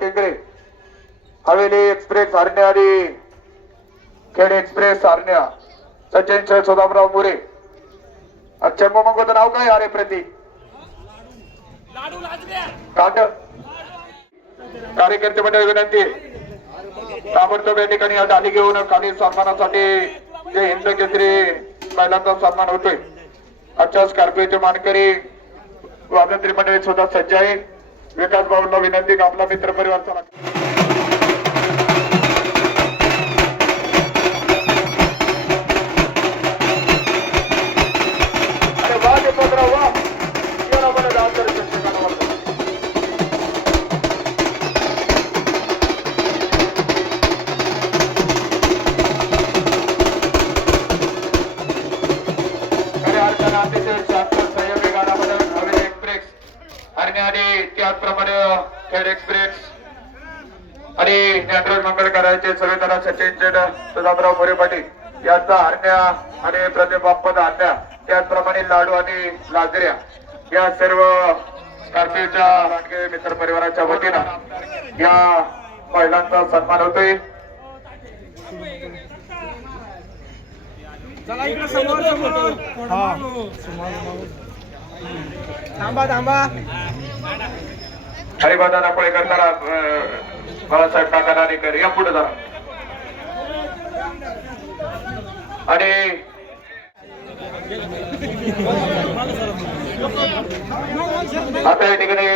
Tingre, Haveli express हरण्या आणि Khed express हरण्या, Sachin शेठ सुदामराव मोरे. चंबू मंगोचं नाव काय अरे प्रतीक काट. कार्यकर्ते मंडळी विनंती ताबडतोब या ठिकाणी डाली घेऊन खाली सन्मानासाठी जे हिंद केसरी महिलांचा सन्मान होतोय. आजच्या स्कॉर्पिओचे मानकरी वादंत्री मंडळी सुद्धा सज्ज आहे. विकास भाऊंना विनंती का आपला मित्र परिवार चला. अरे वा ते पत्र वा याला मला दाद करू शकतो का मला. अतिशय शांत संयमी गाडामध्ये हवेली एक्सप्रेस आणि त्याचप्रमाणे खेड एक्सप्रेस आणि ज्ञानराज मंगळ करायचे सवेदारा सचिन शेठ सुदामराव मोरे पाटील यांचा हरण्या आणि प्रतिभापद हरण्या, त्याचप्रमाणे लाडू आणि लाजऱ्या या सर्व स्कॉर्पिओच्या मित्र परिवाराच्या वतीनं या महिलांचा सन्मान होतोय. चला इकडे समोर थांबा थांबा. हरिबादा नाकोळे करताना बाळासाहेब काका नाणेकर या पुढे जरा. आणि आता या ठिकाणी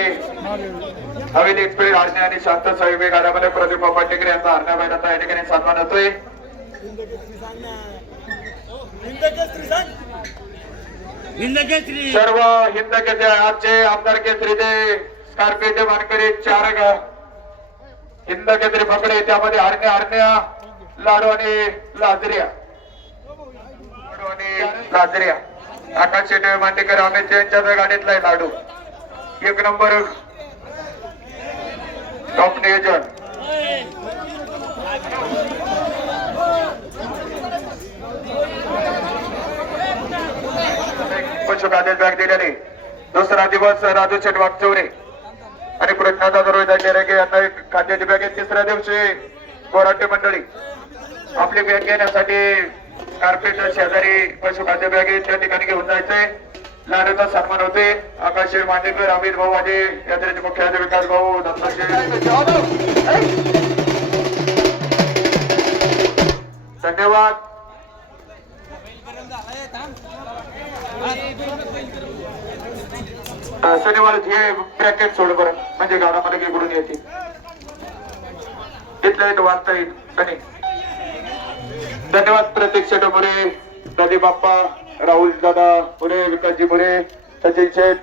हवेली एक्सप्रेस हरण्या आणि शांत संयमी गाड्यामध्ये प्रतिभा पाटेकर यांचा हरण्या बैलाचा या ठिकाणी सन्मान होतोय. सर्व हिंद केसरी आजचे आमदार केसरीचे स्कॉर्पिओचे मानकरी 4 हिंद केसरी पकडे, त्यामध्ये हरण्या लाडू आणि लाजऱ्या. आकाश शेट मांडेकर अमित यांच्या गाडीतला आहे लाडू. 1 नंबर टॉप नियोजन. पशुखाद्य बॅग दिल्याने दुसरा दिवस राजू शेठ वागचौरे आणि कृष्णाचा रोहित केरगे यांना खाद्याची बॅग. तिसऱ्या दिवशी गोराटे मंडळी आपली बॅग घेण्यासाठी कार्पेटच्या शेजारी पशुखाद्य बॅग त्या ठिकाणी घेऊन जायचंय. लाडूचा सन्मान होते. आकाश मांडेकर, अमित भाऊ वाजे, यात्रेचे मुख्य विकास भाऊ धन्यवाद. शनिवार हे ब्रॅकेट सोड बरं, म्हणजे गाडामध्ये इकडून येते इथल्या इथं वाचता येईल. शनी धन्यवाद. प्रतीक शेठ मोरे, प्रदीप बाप्पा, राहुल दादा मोरे, विकासजी मोरे, सचिन शेठ